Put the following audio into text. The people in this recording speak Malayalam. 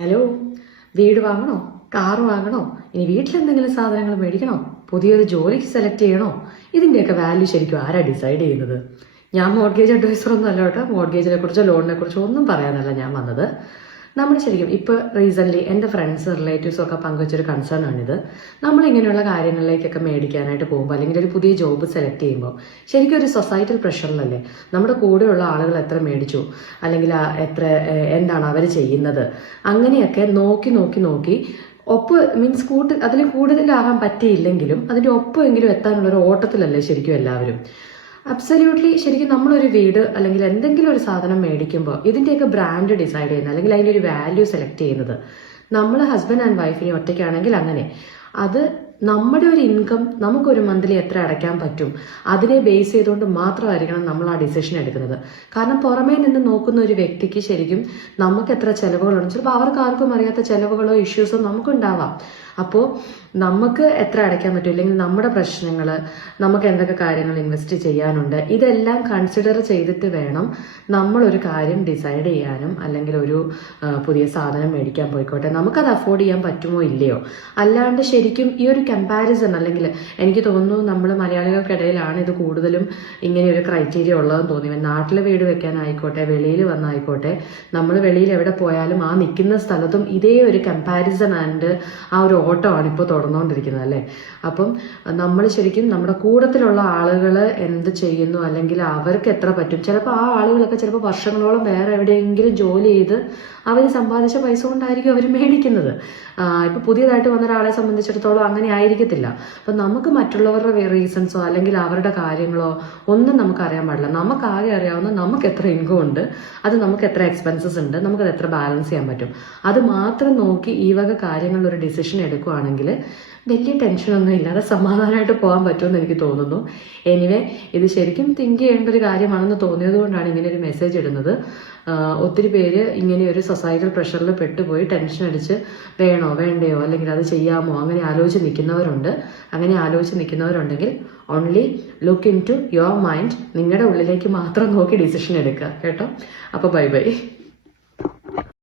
ഹലോ, വീട് വാങ്ങണോ, കാറ് വാങ്ങണോ, ഇനി വീട്ടിലെന്തെങ്കിലും സാധനങ്ങൾ മേടിക്കണോ, പുതിയൊരു ജോലിക്ക് സെലക്ട് ചെയ്യണോ? ഇതിന്റെയൊക്കെ വാല്യൂ ശരിക്കും ആരാ ഡിസൈഡ് ചെയ്യുന്നത്? ഞാൻ മോർഗേജ് അഡ്വൈസർ ഒന്നും അല്ല കേട്ടോ. മോർഗേജിനെ കുറിച്ചോ ലോണിനെ കുറിച്ചോ ഒന്നും പറയാനല്ല ഞാൻ വന്നത്. നമ്മൾ ശരിക്കും ഇപ്പൊ റീസെന്റ് എൻ്റെ ഫ്രണ്ട്സ് റിലേറ്റീവ്സും ഒക്കെ പങ്കുവച്ചൊരു കൺസേൺ ആണിത്. നമ്മൾ ഇങ്ങനെയുള്ള കാര്യങ്ങളിലേക്കൊക്കെ മേടിക്കാനായിട്ട് പോകുമ്പോൾ അല്ലെങ്കിൽ ഒരു പുതിയ ജോബ് സെലക്ട് ചെയ്യുമ്പോൾ ശരിക്കും ഒരു സൊസൈറ്റൽ പ്രഷറിലല്ലേ നമ്മുടെ കൂടെയുള്ള ആളുകൾ എത്ര മേടിച്ചു, അല്ലെങ്കിൽ എത്ര എന്താണ് അവർ ചെയ്യുന്നത്, അങ്ങനെയൊക്കെ നോക്കി നോക്കി നോക്കി മീൻസ് അതിൽ കൂടുതലാകാൻ പറ്റിയില്ലെങ്കിലും അതിന്റെ ഒപ്പമെങ്കിലും എത്താനുള്ള ഒരു ഓട്ടത്തിലല്ലേ ശരിക്കും എല്ലാവരും. അബ്സല്യൂട്ട്ലി ശരിക്കും നമ്മളൊരു വീട് അല്ലെങ്കിൽ എന്തെങ്കിലും ഒരു സാധനം മേടിക്കുമ്പോൾ ഇതിന്റെയൊക്കെ ബ്രാൻഡ് ഡിസൈഡ് ചെയ്യുന്നത് അല്ലെങ്കിൽ അതിന്റെ ഒരു വാല്യൂ സെലക്ട് ചെയ്യുന്നത് നമ്മൾ ഹസ്ബൻഡ് ആൻഡ് വൈഫിനെ ഒറ്റയ്ക്കാണെങ്കിൽ അങ്ങനെ അത് നമ്മുടെ ഒരു ഇൻകം നമുക്കൊരു മന്ത്ലി എത്ര അടയ്ക്കാൻ പറ്റും അതിനെ ബേസ് ചെയ്തുകൊണ്ട് മാത്രമായിരിക്കണം നമ്മൾ ആ ഡിസിഷൻ എടുക്കുന്നത്. കാരണം പുറമേ നിന്ന് നോക്കുന്ന ഒരു വ്യക്തിക്ക് ശരിക്കും നമുക്ക് എത്ര ചെലവുകളുണ്ട്, ചിലപ്പോൾ അവർക്ക് ആർക്കും അറിയാത്ത ചെലവുകളോ ഇഷ്യൂസോ നമുക്കുണ്ടാവാം. അപ്പോൾ നമുക്ക് എത്ര അടയ്ക്കാൻ പറ്റും, അല്ലെങ്കിൽ നമ്മുടെ പ്രശ്നങ്ങൾ, നമുക്ക് എന്തൊക്കെ കാര്യങ്ങൾ ഇൻവെസ്റ്റ് ചെയ്യാനുണ്ട്, ഇതെല്ലാം കൺസിഡർ ചെയ്തിട്ട് വേണം നമ്മളൊരു കാര്യം ഡിസൈഡ് ചെയ്യാനും. അല്ലെങ്കിൽ ഒരു പുതിയ സാധനം മേടിക്കാൻ പോയിക്കോട്ടെ, നമുക്കത് അഫോർഡ് ചെയ്യാൻ പറ്റുമോ ഇല്ലയോ. അല്ലാണ്ട് ശരിക്കും ഈ ഒരു കമ്പാരിസൺ, അല്ലെങ്കിൽ എനിക്ക് തോന്നുന്നു നമ്മൾ മലയാളികൾക്കിടയിലാണ് ഇത് കൂടുതലും ഇങ്ങനെ ഒരു ക്രൈറ്റീരിയ ഉള്ളതെന്ന് തോന്നി. നാട്ടിൽ വീട് വെക്കാനായിക്കോട്ടെ, വെളിയിൽ വന്നായിക്കോട്ടെ, നമ്മൾ വെളിയിൽ എവിടെ പോയാലും ആ നിൽക്കുന്ന സ്ഥലത്തും ഇതേ ഒരു കമ്പാരിസൺ ആൻഡ് ആ ഒരു ഓട്ടമാണ് ഇപ്പോൾ തുടർന്നുകൊണ്ടിരിക്കുന്നത് അല്ലേ. അപ്പം നമ്മൾ ശരിക്കും നമ്മുടെ കൂട്ടത്തിലുള്ള ആളുകൾ എന്ത് ചെയ്യുന്നു അല്ലെങ്കിൽ അവർക്ക് എത്ര പറ്റും, ചിലപ്പോൾ ആ ആളുകളൊക്കെ ചിലപ്പോൾ വർഷങ്ങളോളം വേറെ എവിടെയെങ്കിലും ജോലി ചെയ്ത് അവർ സമ്പാദിച്ച പൈസ കൊണ്ടായിരിക്കും അവർ മേടിക്കുന്നത്. ഇപ്പൊ പുതിയതായിട്ട് വന്ന ഒരാളെ സംബന്ധിച്ചിടത്തോളം അങ്ങനെ ആയിരിക്കത്തില്ല. അപ്പൊ നമുക്ക് മറ്റുള്ളവരുടെ റീസൺസോ അല്ലെങ്കിൽ അവരുടെ കാര്യങ്ങളോ ഒന്നും നമുക്ക് അറിയാൻ പാടില്ല. നമുക്ക് ആകെ അറിയാവുന്ന നമുക്ക് എത്ര ഇൻകം ഉണ്ട്, അത് നമുക്ക് എത്ര എക്സ്പെൻസസ് ഉണ്ട്, നമുക്കത് എത്ര ബാലൻസ് ചെയ്യാൻ പറ്റും, അത് മാത്രം നോക്കി ഈ വക കാര്യങ്ങളിൽ ഒരു ഡിസിഷൻ എടുക്കുകയാണെങ്കിൽ വലിയ ടെൻഷനൊന്നും ഇല്ലാതെ സമാധാനമായിട്ട് പോകാൻ പറ്റുമെന്ന് എനിക്ക് തോന്നുന്നു. എനിവേ, ഇത് ശരിക്കും തിങ്ക് ചെയ്യേണ്ട ഒരു കാര്യമാണെന്ന് തോന്നിയത് കൊണ്ടാണ് ഇങ്ങനെ ഒരു മെസ്സേജ് ഇടുന്നത്. ഒത്തിരി പേര് ഇങ്ങനെ ഒരു സൊസൈറ്റൽ പ്രഷറിൽ പെട്ടുപോയി ടെൻഷൻ അടിച്ച് വേണോ വേണ്ടയോ അല്ലെങ്കിൽ അത് ചെയ്യാമോ അങ്ങനെ ആലോചിച്ച് നിൽക്കുന്നവരുണ്ട്. അങ്ങനെ ആലോചിച്ച് നിൽക്കുന്നവരുണ്ടെങ്കിൽ only look into your mind, നിങ്ങളുടെ ഉള്ളിലേക്ക് മാത്രം നോക്കി ഡിസിഷൻ എടുക്കുക കേട്ടോ. അപ്പോൾ ബൈ ബൈ.